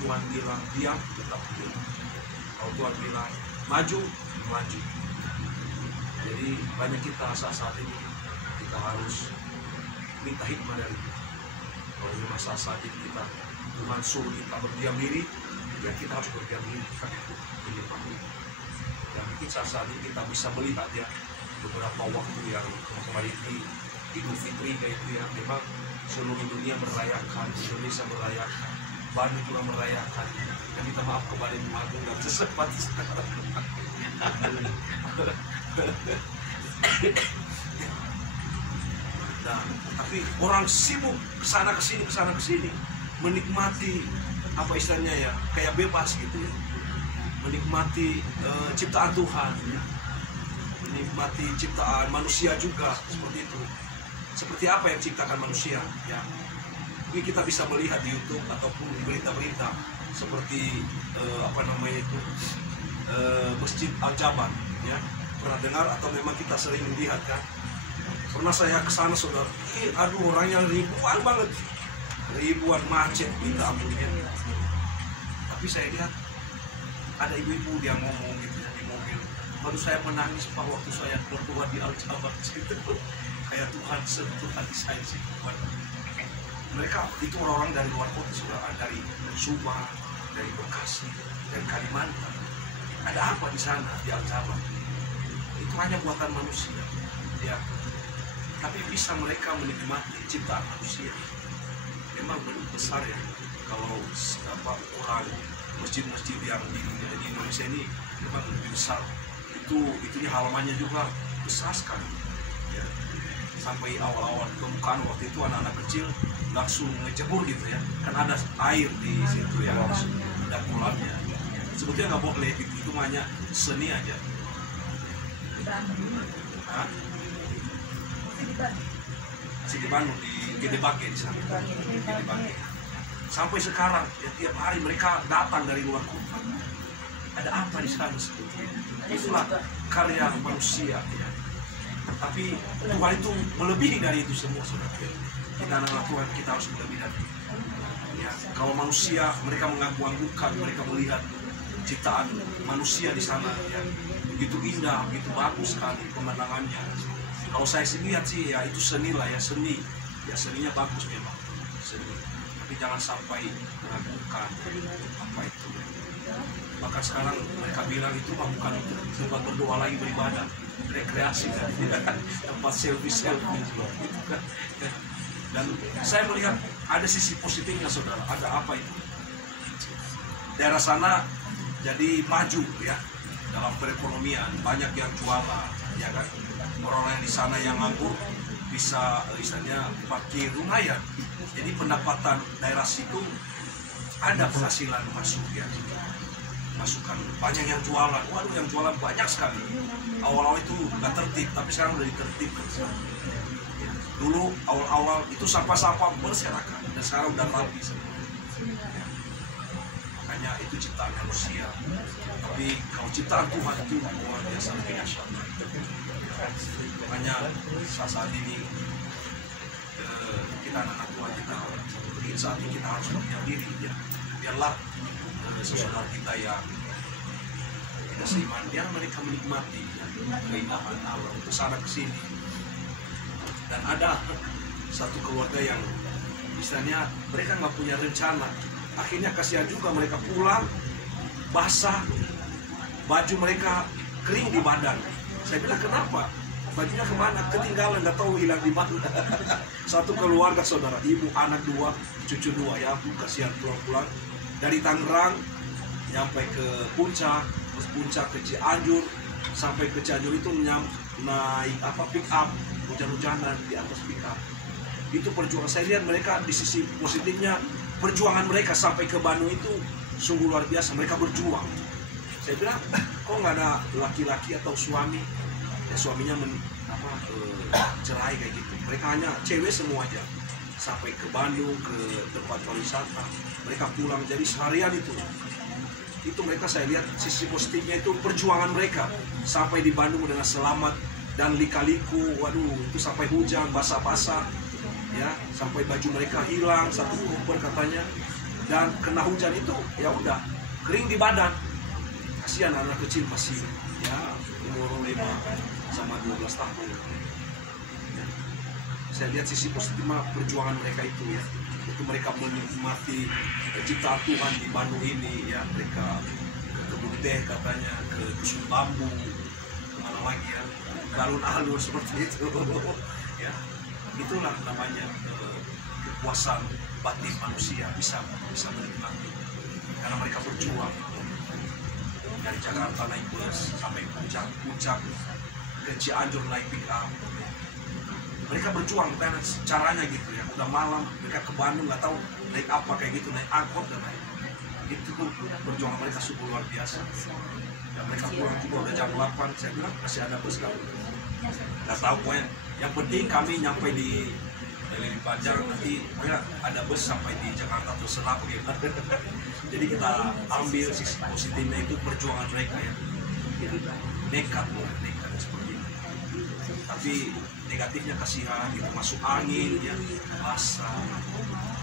Tuhan bilang diam, tetap diam. Kalau Tuhan bilang maju, maju. Jadi banyak kita saat ini kita harus minta hikmah dari Tuhan. Kalau di masa ini kita Tuhan suruh kita berdiam diri, ya kita harus berdiam diri. Dan mungkin saat ini kita bisa melihat ya beberapa waktu yang kemarin di Idul Fitri itu ya, memang seluruh dunia merayakan, Indonesia merayakan, Bandung juga merayakan. Dan kita maaf kepada Ibu Agung dan sesempat. Nah, tapi orang sibuk kesana kesini menikmati apa istilahnya ya, kayak bebas gitu ya, menikmati ciptaan Tuhan ya, menikmati ciptaan manusia juga seperti itu. Seperti apa yang ciptakan manusia ya, mungkin kita bisa melihat di YouTube ataupun berita-berita seperti Masjid Al-Jabar ya, pernah dengar atau memang kita sering melihat kan? Pernah saya kesana saudara, aduh orangnya ribuan banget, ribuan, macet minta ampun ya. Tapi saya lihat ada ibu-ibu yang ngomong gitu ya di mobil, lalu saya menangis Pak waktu saya berdoa di Al-Jabar gitu. Kayak Tuhan sentuh hati saya sih. Mereka itu orang-orang dari luar kota sudah, dari Subang, dari Bekasi, dari Kalimantan. Ada apa di sana di Al-Jabar? Itu hanya buatan manusia ya. Tapi bisa mereka menikmati ciptaan manusia. Memang besar ya kalau ukuran masjid-masjid yang di Indonesia ini memang lebih besar. Itunya halamannya juga besar sekali. Ya. Sampai awal-awal pembukaan waktu itu anak-anak kecil langsung ngejemur gitu ya. Kan ada air di situ ya, ada kolamnya. Sebetulnya nggak boleh, itu hanya seni aja. Masih di Bandung, di Gede Bage di sana. Gede Bage. Sampai sekarang ya tiap hari mereka datang dari luar kota. Ada apa di sana sebetulnya? Itulah karya manusia ya. Tapi Tuhan itu melebihi dari itu semua saudara. Kita anak Tuhan, kita harus melebihi dari itu. Ya, kalau manusia mereka mengagung-agungkan, mereka melihat ciptaan manusia di sana ya, begitu indah, begitu bagus sekali pemandangannya. Kalau saya sih lihat sih ya itu seni lah ya, seni ya, seninya bagus memang seni, tapi jangan sampai mengagumkan apa itu. Bahkan sekarang mereka bilang itu bukan tempat berdoa lagi, beribadah, rekreasi kan, tempat selfie gitu kan. Dan saya melihat ada sisi positifnya saudara. Ada apa itu? Daerah sana jadi maju ya dalam perekonomian, banyak yang jualan ya kan. Orang yang di sana yang nganggur bisa misalnya parkir lumayan. Jadi pendapatan daerah situ ada penghasilan masuk ya. Masukan banyak yang jualan, waduh yang jualan banyak sekali. Awal-awal itu nggak tertib, tapi sekarang udah ditertibkan. Dulu awal-awal itu sampah-sampah berserakan, dan sekarang udah rapi semua. Makanya itu ciptaan manusia. Tapi kalau ciptaan Tuhan itu luar biasa dahsyat. Makanya saat ini kita anak-anak Tuhan, kita saat ini kita harus berdiam diri ya. Biarlah saudara kita yang tidak seiman, biar mereka menikmati ya, keindahan alam kesana kesini. Dan ada satu keluarga yang misalnya mereka nggak punya rencana, akhirnya kasihan juga mereka pulang basah, baju mereka kering di badan. Saya bilang kenapa? Bajunya kemana? Ketinggalan, nggak tahu hilang di mana. Satu keluarga saudara, ibu, anak dua, cucu dua, ya ampun kasihan pulang-pulang dari Tangerang nyampe ke Puncak, terus Puncak ke Cianjur, sampai ke Cianjur itu naik pick up, hujan-hujanan di atas pick up. Itu perjuangan. Saya lihat mereka di sisi positifnya, perjuangan mereka sampai ke Bandung itu sungguh luar biasa. Mereka berjuang. Saya bilang kok nggak ada laki-laki atau suami ya, suaminya cerai kayak gitu. Mereka hanya cewek semua aja sampai ke Bandung, ke tempat pariwisata. Mereka pulang, jadi seharian itu mereka, saya lihat sisi positifnya itu perjuangan mereka sampai di Bandung dengan selamat dan lika-liku. Waduh, itu sampai hujan basah-basah ya, sampai baju mereka hilang satu koper katanya. dan kena hujan itu ya udah kering di badan. Kasihan anak kecil masih ya umur 5 sama 12 tahun. Saya lihat sisi positif perjuangan mereka itu ya. Itu mereka menikmati ciptaan Tuhan di Bandung ini ya. Mereka ke kebun teh katanya, ke dusun bambu, kemana lagi ya, alun-alun seperti itu ya. Itulah namanya kepuasan batin manusia bisa menikmati karena mereka berjuang dari Jakarta naik bus sampai puncak ke Cianjur naik pick up. Mereka berjuang karena caranya gitu ya. Udah malam mereka ke Bandung nggak tahu naik apa kayak gitu, naik angkot dan naik. Itu perjuangan mereka sungguh luar biasa. Dan mereka pulang juga udah jam 8. Saya bilang masih ada bus nggak? Nggak tahu pokoknya. Yang penting kami nyampe di Banjar nanti pokoknya ada bus sampai di Jakarta terserah bagaimana. Jadi kita ambil sisi positifnya itu perjuangan mereka ya. Nekat seperti itu. Tapi negatifnya kasihan gitu, masuk angin ya, basah.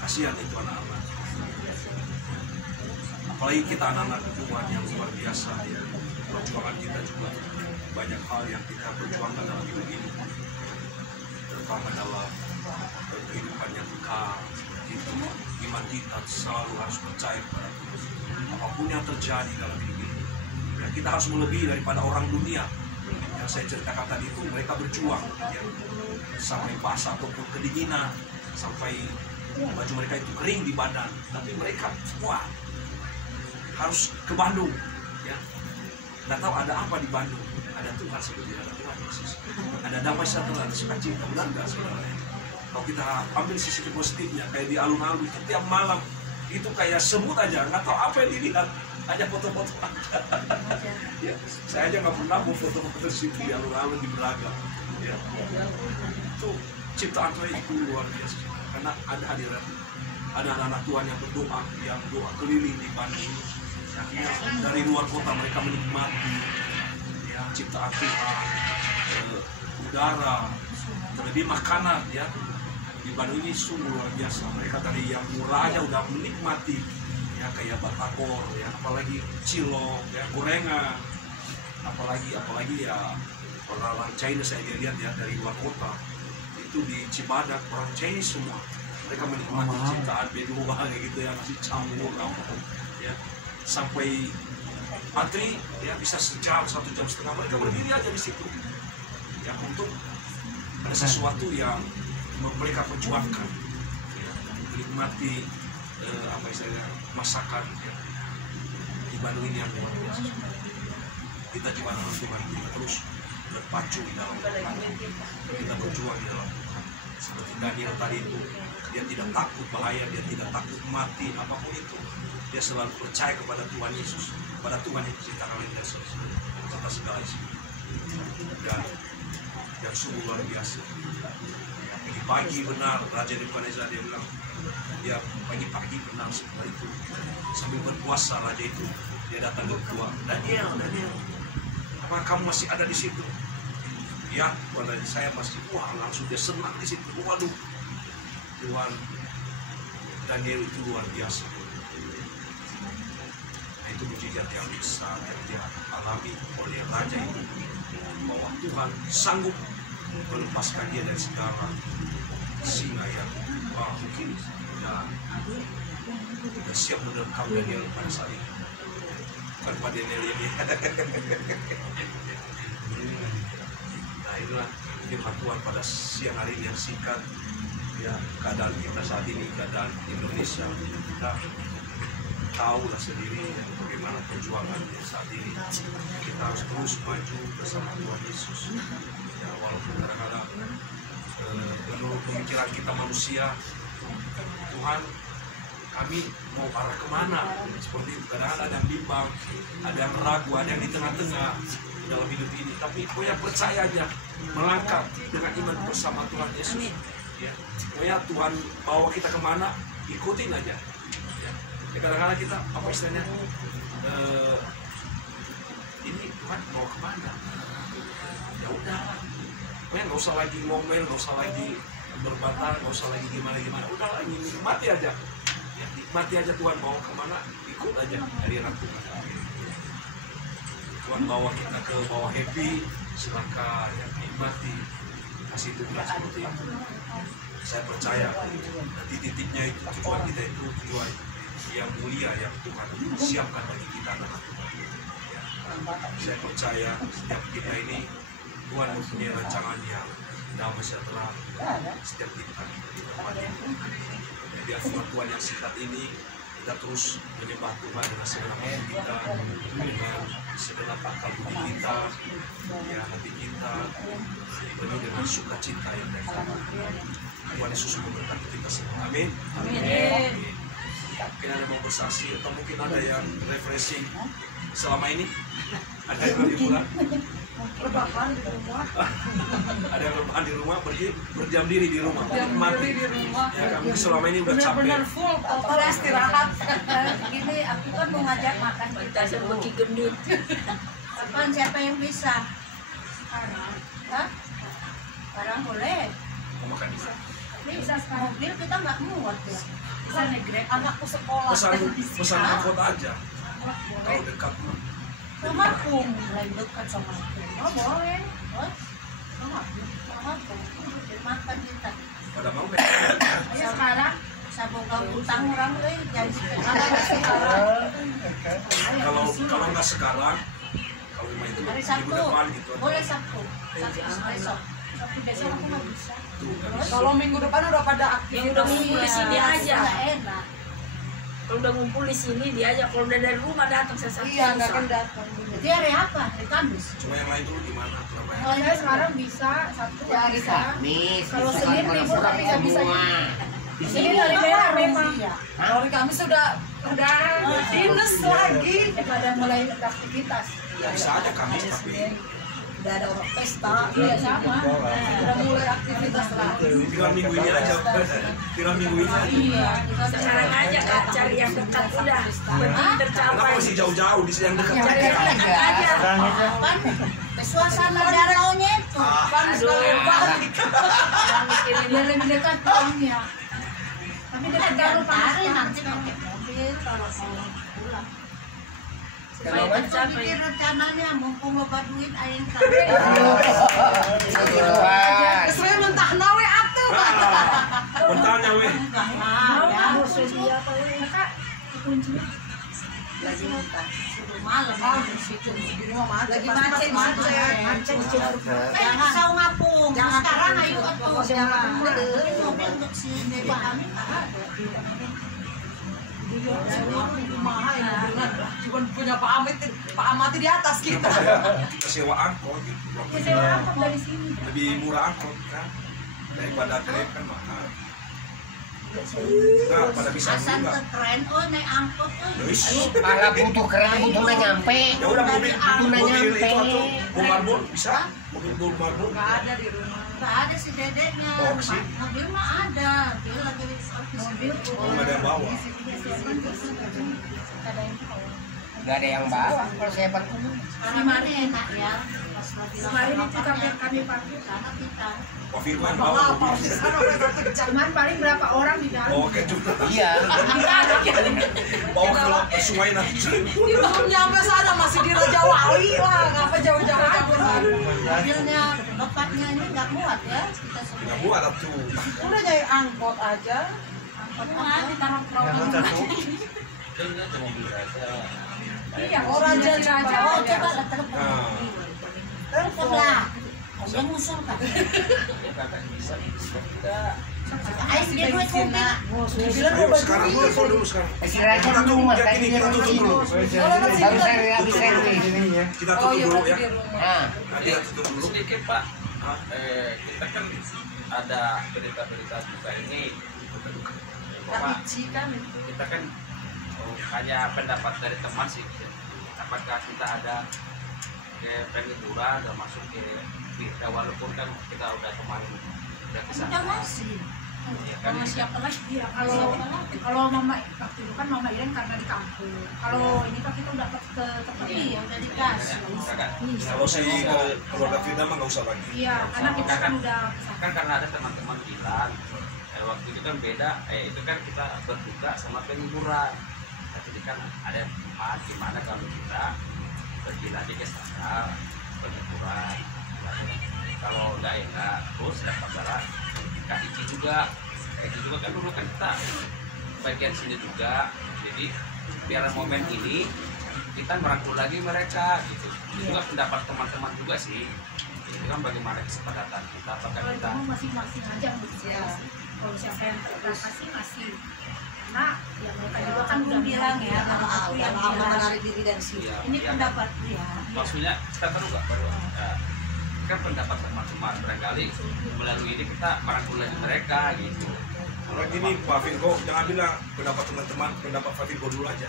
Kasihan itu anak-anak. Apalagi kita anak-anak Tuhan yang luar biasa ya. Perjuangan kita juga banyak hal yang kita perjuangkan dalam hidup ini. Terutama dalam kehidupan yang kekal seperti itu. Iman kita selalu harus percaya kepada Tuhan. Apapun yang terjadi dalam hidup ini, ya, kita harus melebihi daripada orang dunia. Yang saya ceritakan tadi itu mereka berjuang ya, sampai basah ataupun kedinginan, sampai baju mereka itu kering di badan. Tapi mereka wah harus ke Bandung ya. Nggak tahu ada apa di Bandung. Ada Tuhan seperti ada Tuhan Yesus. Ada damai sejahtera, ada sukacita. Benar nggak saudara? Kalau kita ambil sisi positifnya, kayak di alun-alun itu tiap malam itu kayak semut aja, nggak tahu apa yang dilihat, hanya foto-foto aja. Ya, saya aja nggak pernah mau foto-foto situ di alun-alun di Braga. Ya. Itu ciptaan Tuhan itu luar biasa. Karena ada hadirat, ada anak-anak Tuhan yang berdoa, yang doa keliling di Bandung. Akhirnya dari luar kota mereka menikmati ya, ciptaan Tuhan, udara, terlebih makanan ya. Di Bandung ini sungguh luar biasa. Mereka dari yang murah aja udah menikmati ya, kayak batagor ya, apalagi cilok ya, gorengan, apalagi ya orang China saya lihat ya dari luar kota itu di Cibadak orang Chinese semua. Mereka menikmati ciptaan B2 kayak gitu ya, nasi campur apa ya, sampai antri ya bisa sejam, 1,5 jam mereka berdiri aja di situ ya, untuk ada sesuatu yang mereka perjuangkan ya, menikmati apa istilahnya masakan ya. Di Bandung ini yang luar biasa. Kita di Bandung Tuhan, kita terus berpacu di dalam Tuhan, kita berjuang di dalam Tuhan. Seperti Daniel tadi itu, dia tidak takut bahaya, dia tidak takut mati apapun itu. Dia selalu percaya kepada Tuhan Yesus, kepada Tuhan yang menciptakan langit dan serta segala isi. Dan sungguh luar biasa. Pagi benar Raja Nebukadnezar dia bilang, dia pagi-pagi benar seperti itu, sambil berpuasa raja itu dia datang ke gua, Daniel, apa kamu masih ada di situ? Ya, pada saya masih. Wah, langsung dia senang di situ. Waduh, Tuhan Daniel itu luar biasa. Nah, itu mujizat yang besar yang dia alami oleh raja itu, bahwa Tuhan sanggup melepaskan dia dari segala singa yang mungkin udah siap menerkam Daniel pada saat itu. Tanpa Daniel ini. Nah, inilah firman Tuhan pada siang hari ini yang singkat ya, keadaan kita saat ini, keadaan Indonesia kita tahulah sendiri ya, bagaimana perjuangan saat ini. Kita harus terus maju bersama Tuhan Yesus ya, walaupun kadang-kadang menurut pemikiran kita manusia, Tuhan kami mau arah kemana seperti itu. Kadang-kadang ada yang bimbang, ada yang ragu, ada yang di tengah-tengah dalam hidup ini. Tapi pokoknya percaya aja, melangkah dengan iman bersama Tuhan Yesus ya. Pokoknya Tuhan bawa kita kemana, ikutin aja ya. Kadang-kadang kita apa istilahnya, ini Tuhan bawa kemana, ya udah, pokoknya nggak usah lagi ngomel, nggak usah lagi berbantah, nggak usah lagi gimana, udah lagi nikmati aja ya, nikmati aja Tuhan bawa kemana, ikut aja hadirat Tuhan. Tuhan bawa kita ke bawah happy, silakan ya, nikmati, kasih Tuhan seperti itu. Saya percaya nanti titiknya itu tujuan kita itu tujuan yang mulia yang Tuhan siapkan bagi kita anak Tuhan. Ya. Saya percaya setiap kita ini Tuhan mempunyai rancangan yang damai sejahtera setiap kita di tempat ini. Biar Tuhan yang singkat ini kita terus menyembah Tuhan dengan segenap hati kita, dengan segenap akal budi kita, ya hati kita penuh dengan sukacita yang dari Tuhan Yesus memberkati kita semua. Amin. Amin. Mungkin ada mau bersaksi atau mungkin ada yang refreshing selama ini, ada yang liburan, rebahan di rumah, ada yang rebahan di rumah, berdiam diri di rumah, menikmati. Ya kami selama ini udah capek. Benar full total istirahat. Gini, aku kan mau ngajak makan kita sebagi gendut. Apaan siapa yang bisa? Hah? Barang boleh. Mau makan bisa. Bisa sekarang mobil kita nggak muat ya. Bisa negrek anakku sekolah. Pesan angkot aja. Kalau dekat mah. Sama aku mulai dekat sama aku. Oh boleh. Oh, sama aku. Makan kita. Pada mau Ayo sekarang saboga utang orang janji kalau nggak sekarang, kalau memang itu hari minggu Sabtu depan gitu. boleh Sabtu besok. Sabtu besok aku nggak bisa. Kalau minggu depan udah pada aktif. Yang udah ngumpul di sini aja. Nggak enak. Kalau udah ngumpul di sini dia aja. Kalau udah dari rumah datang saya Iya, nggak akan datang. Jadi hari apa? Hari Kamis. Cuma yang lain dulu gimana? Kenapa ya? Kalau saya sekarang bisa Sabtu Ya, hari bisa. Kamis, Kalau bisa Senin kan libur tapi nggak bisa. semua. Ini hari merah memang. Hari Kamis udah dinas lagi. Pada mulai aktivitas. Ya bisa aja Kamis tapi Udah ada orang pesta. Iya sama. Udah mulai aktivitas lagi. tinggal minggu ini aja. Tinggal minggu ini aja. Iya. sekarang aja Kak, cari yang dekat udah penting tercapai. Kenapa masih jauh-jauh di yang dekat? Cari yang dekat aja. Kan suasana danaunya itu. Kan sekalian balik. Biar lebih dekat puangnya. Tapi dekat kalau hari nanti pakai mobil kalau mau pulang. Supaya bisa bikin rencananya mumpung loba duit aing kabeh. Saya mentah nawe atuh. Bertanya weh. Lagi malam Lagi macet. Jangan Kau ngapung. Jangan. Sekarang ayo atuh. Jangan. Mobil untuk si Dewi kami ada. Cuma punya Pak Amati di atas kita. Kita sewa angkot gitu. Sewa angkot dari sini. Lebih murah angkot kan daripada Grab kan mahal. Nah, pada bisa Asan juga. keren, oh naik angkot tuh. Wis. Malah butuh keren, butuhnya nyampe. Ya udah mobil Butuhnya itu nyampe. atau mobil marbol bisa? Mobil marbol. Nggak ada di rumah. Nggak ada si dedeknya. Oh, kesini? Mobil mah ada. Dia lagi di mobil. Oh, nggak ada yang bawa. Gak ada yang bawa kalau saya pakai. Sekarang mana enak ya? Pas lagi Kemarin itu kami pakai. sama kita. Pak Firman bawa mobil. Cuman paling berapa orang di dalam? Bawa keju. Iya. Bawa ke sungai nanti. Belum nyampe sana masih di Raja Wali lah. Ngapa jauh-jauh campur? Mobilnya bapaknya ini nggak muat ya. Kita semua. Nggak buat tuh. Udah jadi angkot aja. Angkot muat ditaruh perahu. Iya, orang jadi raja. Oh coba lah telepon. Nah, Telepon lah. Dia ngusul kan. Aing dia duit mobil. Bilang ayo mau sekarang baju telepon dulu sekarang. Si Raja Kita dulu tutup mas, ya tadi ini dia kita tutup dulu. dulu. Baru saya habis servis. Kita Oh tutup iya, dulu berarti ya. di rumah. Nah, Nanti kita tutup dulu. Sedikit Pak, Hah? kita kan ada berita-berita juga ini Tak Bapak, ici kan itu. kita kan hanya pendapat dari teman sih, apakah kita ada ke pengiburan dan masuk ke berita walaupun kan kita udah kemarin udah Udah kesana masih. ya kan Siapa lagi? Iya, kalau mama waktu itu kan mama Iren karena di kampung. Kalau ini kan kita udah ke tempat ini. Iya udah dikasih. kita kan Kalau si keluarga Firda mah nggak usah lagi. Iya, karena kita kan udah kan karena ada teman-teman bilang waktu itu kan beda, itu kan kita berbuka sama penghiburan. Tapi kan ada tempat di mana kalau kita pergi lagi ke sana penghiburan. Kalau nggak enak terus dapat darah itu juga, itu juga kan dulu kan kita bagian sini juga. Jadi biar momen ini kita merangkul lagi mereka gitu. Itu juga pendapat teman-teman juga sih. Itu kan bagaimana kesepakatan kita, apakah Kalau kita itu masing-masing aja menurut saya. Kalau siapa yang terprovokasi masih, karena ya mereka juga kan udah bilang ya, kalau aku yang lama bilang menarik diri dari sini. ya, ini ya, pendapat dia. maksudnya kita terbuka baru kan pendapat teman-teman, barangkali melalui ini kita merangkul lagi mereka gitu. Kalau gini Pak Virgo, jangan bilang pendapat teman-teman, pendapat Pak Virgo dulu aja.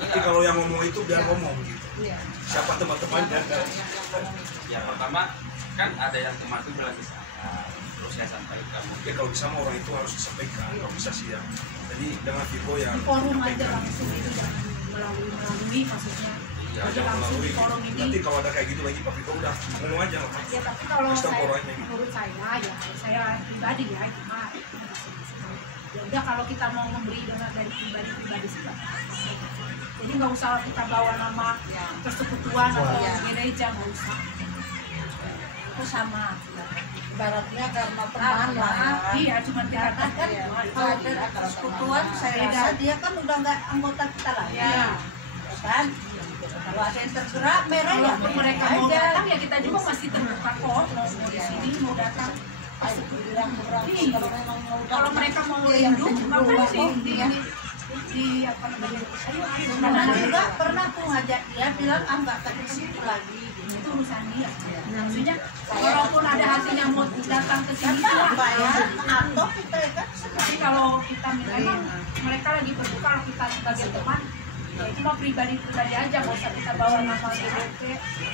Nanti Iya. kalau yang ngomong itu biar ngomong gitu. Iya. Siapa teman-temannya? Ya pertama kan ada yang teman itu bilang ke saya, terus saya sampaikan. Ya kalau bisa orang itu harus disampaikan, kalau bisa sih ya. Jadi dengan Virgo yang di forum aja menyampaikan. langsung itu jangan melalui maksudnya. Ya, Aja jangan langsung melalui. di forum ini. Nanti kalau ada kayak gitu lagi Pak Virgo udah ngomong aja lah. Ya tapi kalau Kasih tahu saya, orangnya gitu. menurut saya pribadi ya cuma ya udah kalau kita mau memberi dengan dari pribadi sih nggak apa-apa. Jadi nggak usah kita bawa nama persekutuan atau gereja, nggak usah. Itu sama. Ibaratnya karena teman lah. Iya cuma kita Karena kan kalau dari persekutuan saya rasa dia kan udah nggak anggota kita lagi. Iya. Ya kan? Kalau ada yang tergerak merah ya Kalau mereka mau datang ya kita juga masih terbuka kok, mau di sini mau datang. Iya. Kalau mereka mau lindung, makanya di apa namanya? Ayo, Karena juga pernah aku ngajak dia bilang nggak ke situ lagi. itu urusan dia. Maksudnya walaupun ada hatinya mau datang ke sini, Apa ya? Atau kita kan tapi kalau kita memang mereka lagi berbuka, kalau kita sebagai teman, ya itu mah pribadi aja, nggak usah kita bawa nama GBT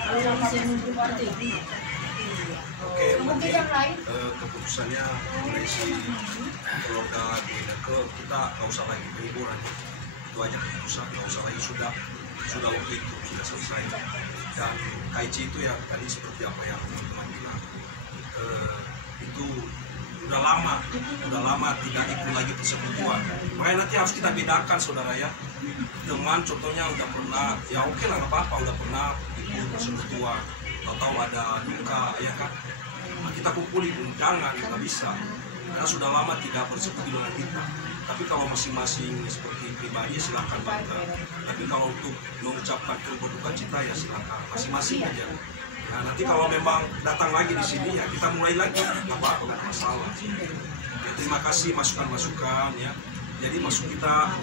atau nama persekutuan. Oke, Mungkin berarti yang lain. keputusannya mengenai si keluarga di Ineke kita nggak usah lagi penghiburan. Itu aja keputusan, nggak usah lagi, sudah waktu itu sudah selesai. Dan Kaici itu ya tadi seperti apa yang teman-teman bilang, itu udah lama tidak ikut lagi persekutuan. Makanya nanti harus kita bedakan saudara ya. Teman contohnya udah pernah, ya oke lah nggak apa-apa, udah pernah ikut persekutuan. Tahu ada duka ya kan. Nah, kita kumpulin, jangan, nggak bisa. Karena sudah lama tidak bersekutu dengan kita. Tapi kalau masing-masing seperti pribadi silakan bangga. Tapi kalau untuk mengucapkan berduka cita ya silakan masing-masing aja. Nah nanti kalau memang datang lagi di sini ya kita mulai lagi, nggak apa-apa, nggak masalah. Ya, terima kasih masukan-masukan ya. Jadi masuk kita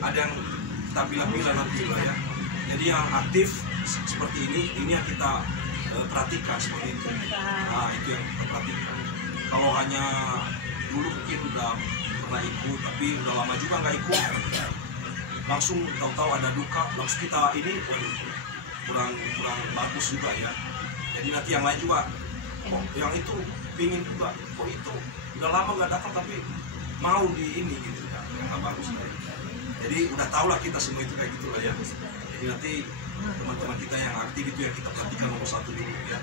ada yang kita pilih-pilih nanti lah ya. Jadi yang aktif seperti ini yang kita perhatikan seperti itu. Nah itu yang kita perhatikan. Kalau hanya dulu mungkin udah pernah ikut tapi udah lama juga nggak ikut, langsung tahu-tahu ada duka langsung kita ini kurang bagus juga ya. Jadi nanti yang lain juga kok yang itu pingin juga, kok itu udah lama nggak datang tapi mau di ini gitu ya, yang nggak bagus ya. Jadi udah tahu lah kita semua itu kayak gitu lah ya. Jadi nanti teman-teman kita yang aktif itu yang kita perhatikan nomor satu dulu ya.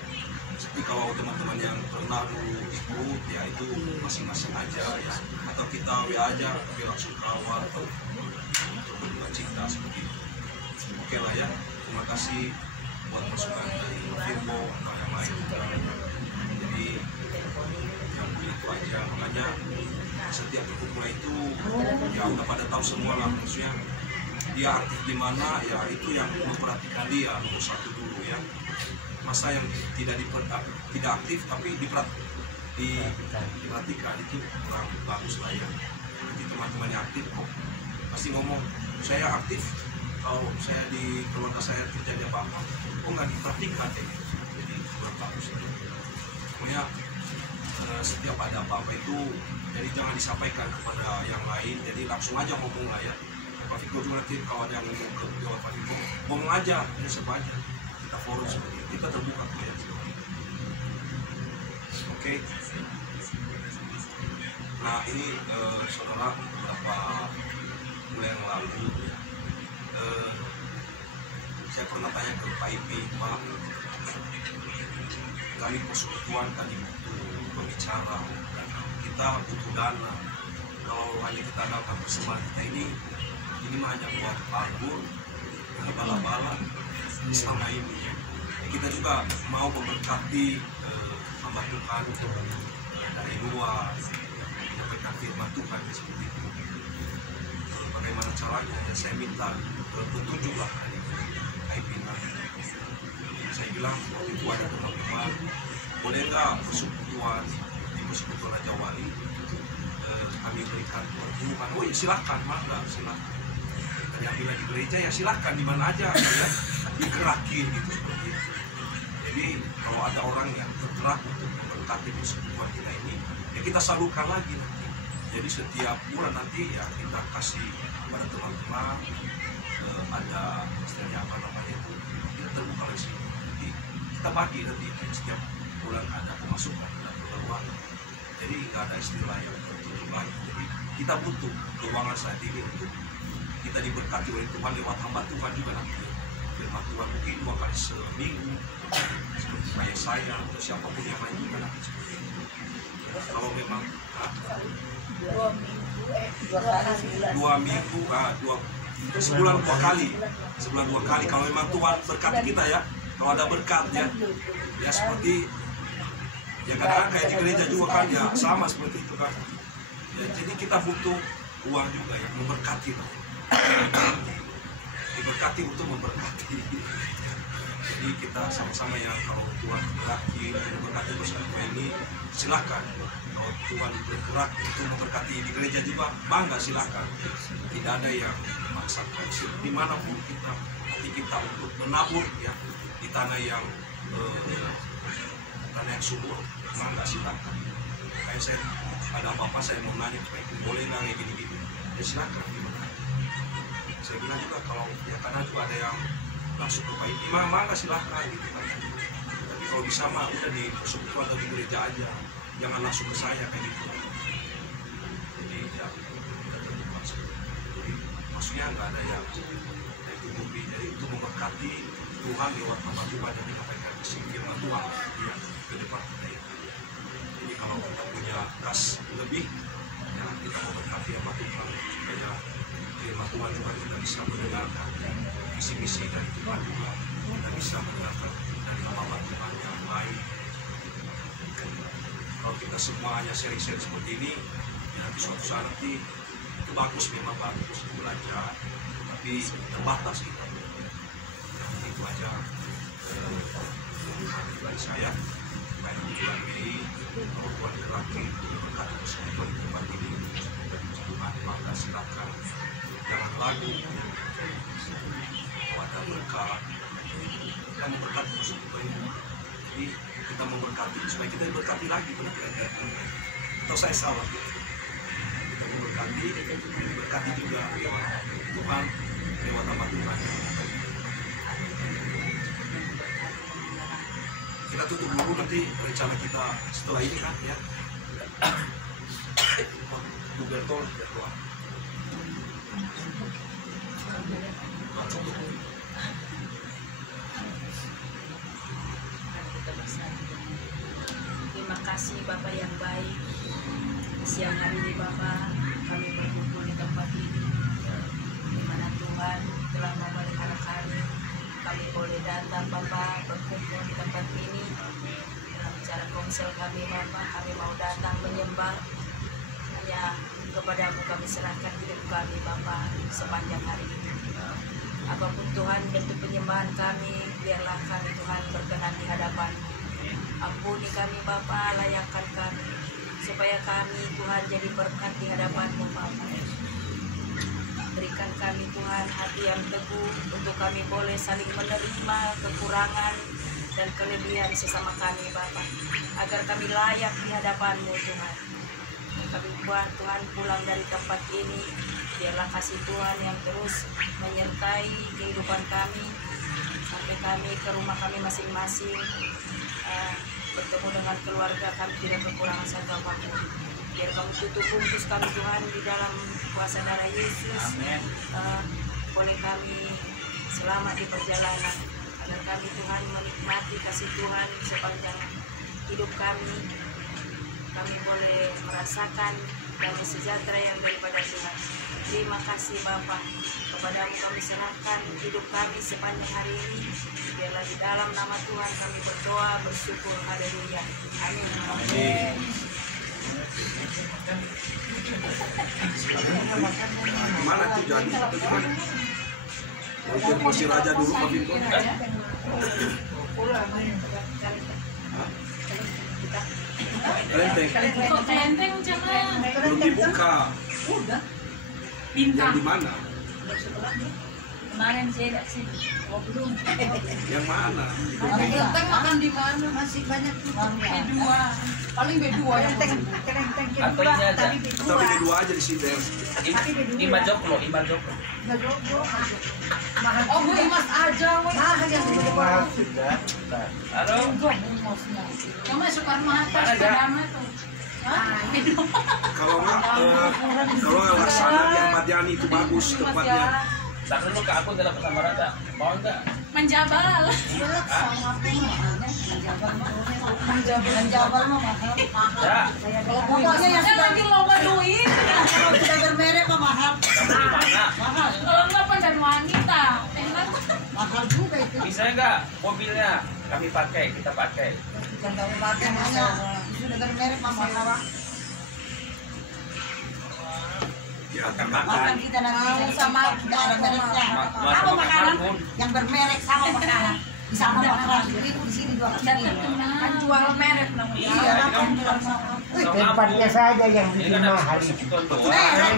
Seperti kalau teman-teman yang pernah dulu ikut ya itu masing-masing aja ya. Atau kita WA aja bilang sungkawa atau berduka cita seperti itu. Oke lah ya. Terima kasih buat masukan dari Virgo atau yang lain. Jadi yang begitu aja, makanya setiap perkumpulan itu ya udah pada tahu semua lah, maksudnya dia aktif di mana ya itu yang memperhatikan dia nomor satu dulu ya. Masa yang tidak aktif tapi diperhatikan itu kurang bagus lah ya. Nanti teman-teman yang aktif kok pasti ngomong saya aktif, kalau saya di keluarga saya terjadi apa-apa kok nggak diperhatikan kayak gitu. Jadi kurang bagus lah. Pokoknya setiap ada apa-apa itu jadi jangan disampaikan kepada yang lain, jadi langsung aja ngomong lah ya. Pak Viko juga nanti kalau ada yang ngomong ke Jawa Pak Viko ngomong aja, ya siapa aja kita forum seperti itu, kita terbuka tuh ya. Oke. Nah ini saudara beberapa bulan yang lalu saya pernah tanya ke Pak Ipi, Pak, kami persekutuan tadi butuh pembicara dan kita butuh dana. Kalau hanya kita dapat persembahan kita ini mah hanya buat album, bala-bala selama ini ya. Kita juga mau memberkati hamba Tuhan dari luar, menyampaikan firman Tuhan seperti itu. Bagaimana caranya? Ya, saya minta petunjuklah dari pimpinan. Saya bilang waktu itu ada teman-teman, boleh nggak persekutuan di persekutuan Raja Wali kami berikan pertumbuhan? Oh ya silakan, mangga silakan. Yang bila di gereja ya silakan di mana aja ya, digerakin gitu seperti itu. Jadi kalau ada orang yang tergerak untuk memberkati persekutuan kita ini, ya kita salurkan lagi nanti. Jadi setiap bulan nanti ya kita kasih pada teman-teman ada istilahnya apa namanya itu, kita terbuka di sini. Jadi kita bagi nanti setiap bulan ada pemasukan dan pengeluaran. Jadi nggak ada istilah yang tertutup lagi. Jadi kita butuh keuangan saat ini untuk kita diberkati oleh Tuhan lewat hamba Tuhan juga nanti. Firman Tuhan mungkin 2 kali seminggu seperti kayak saya atau siapapun yang lain juga nanti seperti itu. Kalau memang 2 minggu, sebulan 2 kali, sebulan 2 kali. Kalau memang Tuhan berkati kita ya, kalau ada berkat ya, ya seperti ya kadang-kadang kayak di gereja juga kan ya sama seperti itu kan. Ya, jadi kita butuh uang juga yang memberkati. Diberkati untuk memberkati. Jadi kita sama-sama ya, kalau Tuhan berkati memberkati persekutuan ini silakan. Kalau Tuhan bergerak untuk memberkati di gereja juga, bangga silakan. Tidak ada yang memaksakan. Dimanapun kita, nanti kita untuk menabur ya di tanah yang subur, bangga silakan. Kayak saya ada apa-apa saya mau nanya, boleh nggak kayak gini-gini? Ya silakan. Saya bilang juga kalau ya karena juga ada yang langsung ke baik imam, maka silahkan gitu kan. Tapi kalau bisa mah udah di persekutuan atau di gereja aja, jangan langsung ke saya kayak gitu. Jadi ya kita terbuka. Jadi maksudnya nggak ada yang tutupi. Jadi itu memberkati Tuhan lewat hamba Tuhan yang menyampaikan firman Tuhan ya ke depan kita itu. Jadi kalau kita punya kas lebih, ya kita memberkati hamba Tuhan supaya firman Tuhan juga kita bisa mendengarkan misi-misi dari Tuhan juga, kita bisa mendengarkan dari hamba Tuhan yang baik. Kalau kita semua hanya sharing-sharing seperti ini, ya nanti suatu saat nanti itu bagus, memang bagus belajar, tapi terbatas kita. Yang itu aja dari saya. Baik di bulan Mei, kalau Tuhan berkati berkati persekutuan di tempat ini, Tuhan maka silakan. Jangan lagu, kalau ada berkat, kita memberkati persekutuan ini. Jadi kita memberkati supaya kita diberkati lagi, benar tidak? Atau saya salah? Kita memberkati juga lewat Tuhan, lewat hamba Tuhan. Kita tutup dulu nanti rencana kita setelah ini kan ya. Gubertor berdoa. Terima kasih Bapak yang baik. Siang hari ini Bapak, kami berkumpul di tempat ini, di mana Tuhan telah memelihara kami. Kami boleh datang Bapak berkumpul di tempat ini. Dalam cara komsel kami Bapak, kami mau datang menyembah. Hanya kepadamu kami serahkan hidup kami Bapak sepanjang hari ini. Apapun Tuhan bentuk penyembahan kami, biarlah kami Tuhan berkenan di hadapan. Ampuni kami Bapa, layakkan kami, supaya kami Tuhan jadi berkat di hadapan-Mu Bapa. Berikan kami Tuhan hati yang teguh, untuk kami boleh saling menerima kekurangan dan kelebihan sesama kami Bapa, agar kami layak di hadapan-Mu Tuhan. Kami Tuhan pulang dari tempat ini, biarlah kasih Tuhan yang terus menyertai kehidupan kami, sampai kami ke rumah kami masing-masing, bertemu dengan keluarga kami tidak kekurangan satu apapun. Biar kamu tutup bungkus kami Tuhan di dalam kuasa darah Yesus. Boleh kami selamat di perjalanan, agar kami Tuhan menikmati kasih Tuhan sepanjang hidup kami. kami boleh merasakan damai sejahtera yang daripada Tuhan. Terima kasih Bapa, kepadamu kami serahkan hidup kami sepanjang hari ini. Biarlah di dalam nama Tuhan kami berdoa, bersyukur, haleluya. Amin. Amin. Gimana tuh jadi? Gimana? Mau jadi kursi raja dulu Pak Bimbo? Kelenteng. Kok kelenteng jangan. Belum dibuka. Yang di mana? Kemarin saya tidak sih. Oh, belum. Yang mana? Kelenteng makan di mana? Masih banyak tuh. B2. Paling B2 yang Kelenteng Atau ini aja. tapi Atau beli dua aja di sini. Ima Joklo, Ima Joklo. Oh, Bu Imas aja, weh. mahal yang Halo. Cuma Soekarno Hatta Mana, Ja? Soekarno tuh. Kalau nggak Laksana yang Madiani itu bagus tempatnya. Tak dulu ke aku dalam bersama Rada. Mau enggak? Menjabal. Menjabal mah mahal. Ya. Pokoknya yang Saya lagi lomba duit. Kalau tidak bermerek mah mahal. Kamu di mana? Mahal. Kalau enggak pandan wanita. Enak. Mahal juga itu. Bisa enggak mobilnya kami pakai, kita pakai. Bukan kamu pakai hanya sudah bermerek mah mahal. Ya, Makan kita nanti sama kita ada mereknya. Sama makanan yang bermerek sama makanan. Di sana makanan itu di sini jual sini. Kan jual merek namanya. Iya, makan jual sama. Tempatnya saja yang Ini bikin kan ada mahal.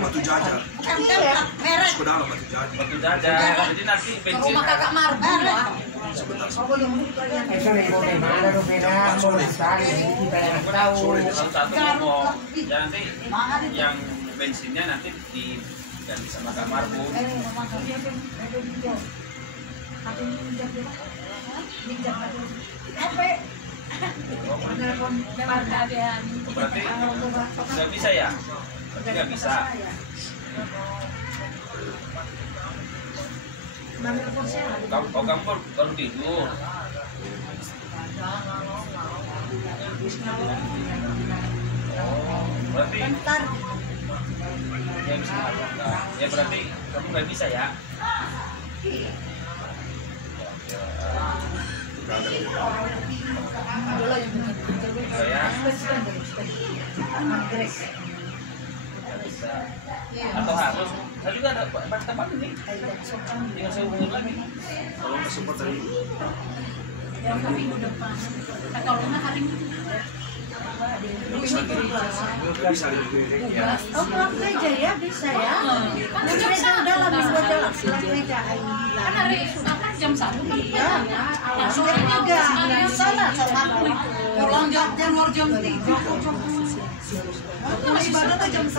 batu jajar. Bukan tempat merek. Masuk ke dalam batu jajar. Batu jajar. Jadi nanti bensin. rumah kakak Marbu. Merek. Sebentar. Eso le pone malo, no me da, por estar, kita yang tahu. Satu ngomong. Ya nanti Mahal itu. yang bensinnya nanti diganti sama Kak Marbun. Berarti nggak bisa ya? Berarti nggak bisa. Kamu baru tidur. Berarti ya bisa makan. Ya berarti kamu nggak bisa ya? Saya atau harus? Saya juga ada tempat ini. Tinggal saya hubungin lagi. Kalau nggak sempat hari ini. Yang minggu depan. Atau rumah hari ini. Nggak bisa hari ini. Oh, pulang gereja ya bisa ya. Pulang gereja udah lah minggu aja pulang gereja. Kan hari apa jam 1 kan? Iya. Langsung Sudah juga. Sana sama Pulang jam luar jam 3. Ibadah tuh jam 1.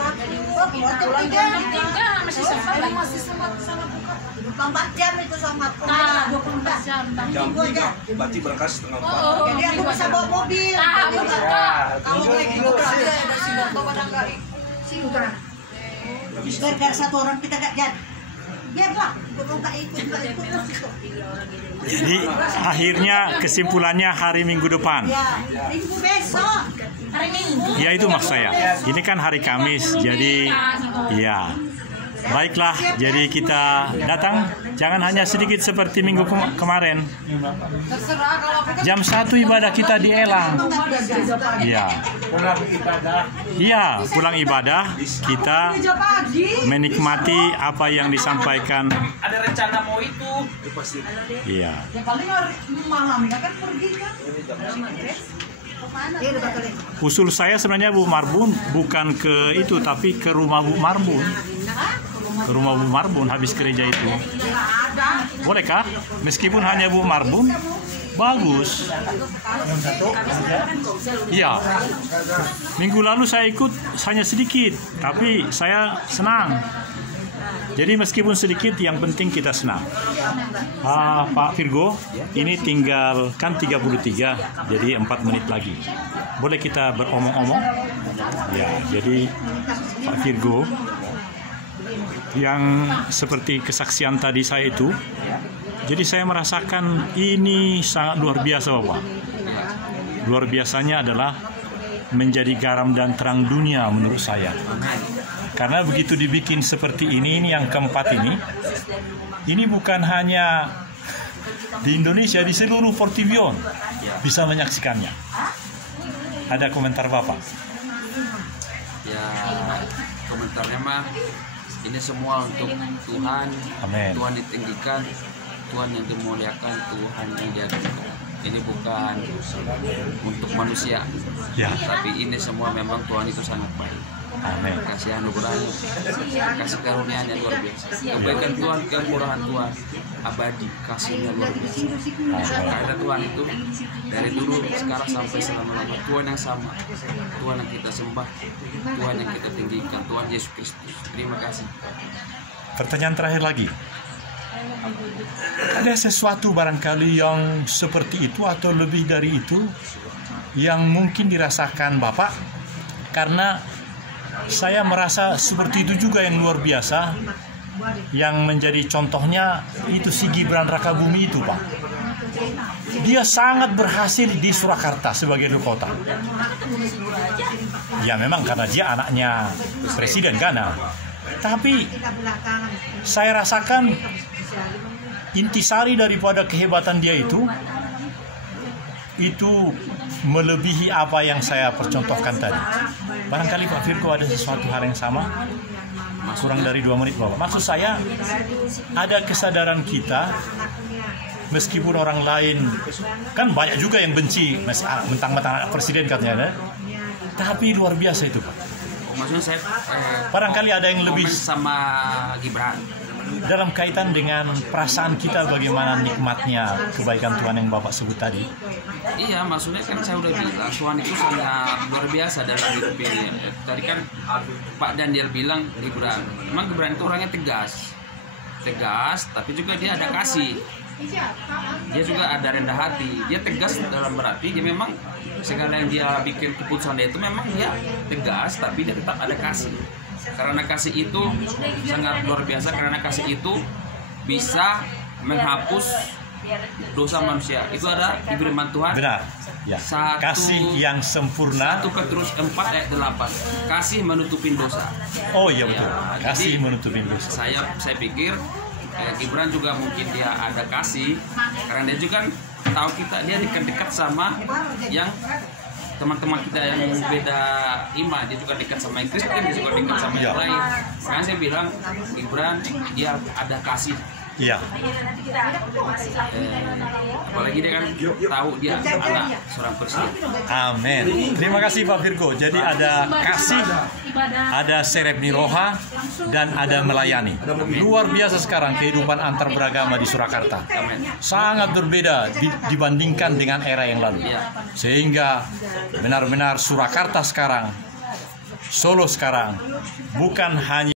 pulang jam 3 masih sempat. Masih sempat sana buka. 24 jam itu sama Nah, 24 jam. Jam 3, berarti berangkat setengah 4. Oh, Jadi aku bisa bawa mobil. Nah, aku juga. Kalau kayak gitu berarti ada si Boto pada nggak Nggak bisa. Gara-gara satu orang kita gak jadi. Biarlah, kalau nggak ikut terus itu. Jadi akhirnya kesimpulannya hari Minggu depan. Ya, minggu besok. Hari Minggu. Ya itu maksud saya. Ini kan hari Kamis, jadi ya. Baiklah, jadi kita datang. Jangan hanya sedikit seperti minggu kemarin. terserah kalau aku kan Jam 1 ibadah kita di Elang. Iya. Iya, pulang ibadah kita kerja pagi. menikmati apa yang disampaikan. Ada rencana mau itu. Itu pasti. Iya. Ya paling hari malamnya kan pergi kan. Kemana? Iya, udah betul. Usul saya sebenarnya Bu Marbun bukan ke itu tapi ke rumah Bu Marbun. Ke rumah Bu Marbun habis gereja itu. Bolehkah? Meskipun hanya Bu Marbun, bagus. Iya. Minggu lalu saya ikut hanya sedikit, tapi saya senang. Jadi meskipun sedikit, yang penting kita senang. Pak Virgo, ini tinggal kan 33, jadi 4 menit lagi. Boleh kita beromong-omong? Ya, jadi Pak Virgo, yang seperti kesaksian tadi saya itu, jadi saya merasakan ini sangat luar biasa Bapak. Luar biasanya adalah menjadi garam dan terang dunia menurut saya. Karena begitu dibikin seperti ini yang keempat ini bukan hanya di Indonesia, di seluruh Fortivion bisa menyaksikannya. Ada komentar Bapak? Ya, komentarnya mah ini semua untuk Tuhan. Amin. Tuhan ditinggikan, Tuhan yang dimuliakan, Tuhan yang diagungkan. Ini bukan untuk manusia, Ya. tapi ini semua memang Tuhan itu sangat baik. Amin. Kasih anugerahnya, kasih karunia-Nya luar biasa. Kebaikan Tuhan, kemurahan Tuhan abadi, kasihnya luar biasa. Karena Tuhan itu dari dulu, sekarang sampai selama-lamanya Tuhan yang sama, Tuhan yang kita sembah, Tuhan yang kita tinggikan, Tuhan Yesus Kristus. Terima kasih. Pertanyaan terakhir lagi. Ada sesuatu barangkali yang seperti itu atau lebih dari itu yang mungkin dirasakan Bapak? Karena saya merasa seperti itu juga yang luar biasa. Yang menjadi contohnya itu si Gibran Rakabumi itu, Pak. Dia sangat berhasil di Surakarta sebagai ibu kota. Ya memang karena dia anaknya Presiden Ghana. Tapi saya rasakan intisari daripada kehebatan dia itu melebihi apa yang saya percontohkan tadi. Barangkali Pak Virgo ada sesuatu hal yang sama. Kurang dari 2 menit Bapak. Maksud saya ada kesadaran kita, meskipun orang lain kan banyak juga yang benci mentang-mentang anak presiden katanya, tapi luar biasa itu Pak. Maksudnya saya Barangkali ada yang lebih sama Gibran dalam kaitan dengan perasaan kita, bagaimana nikmatnya kebaikan Tuhan yang Bapak sebut tadi. Iya, maksudnya kan saya udah bilang Tuhan itu sangat luar biasa dalam hidup ini. Tadi kan Pak Daniel bilang Gibran, memang Gibran itu orangnya tegas, tapi juga dia ada kasih. Dia juga ada rendah hati. Dia tegas dalam berarti dia memang segala yang dia bikin keputusan dia itu memang dia tegas, tapi dia tetap ada kasih. Karena kasih itu sangat luar biasa, karena kasih itu bisa menghapus dosa manusia. Itu ada di firman Tuhan. Benar. Ya. Kasih yang sempurna. 1 Petrus 4 ayat 8. Kasih menutupin dosa. Oh iya betul. Ya, Kasih jadi, menutupin dosa. Saya pikir Gibran juga mungkin dia ada kasih, karena dia juga tahu dia dekat sama yang teman-teman kita yang beda iman. Dia juga dekat sama yang Kristen, dia juga dekat sama yang lain. Makanya saya bilang Gibran dia ada kasih. Iya. Apalagi dia kan tahu dia anak seorang presiden. Amin. Terima kasih Pak Virgo. Jadi ada kasih, ada serepni roha, dan ada melayani. Luar biasa sekarang kehidupan antar beragama di Surakarta. Sangat berbeda dibandingkan dengan era yang lalu. Sehingga benar-benar Surakarta sekarang, Solo sekarang, bukan hanya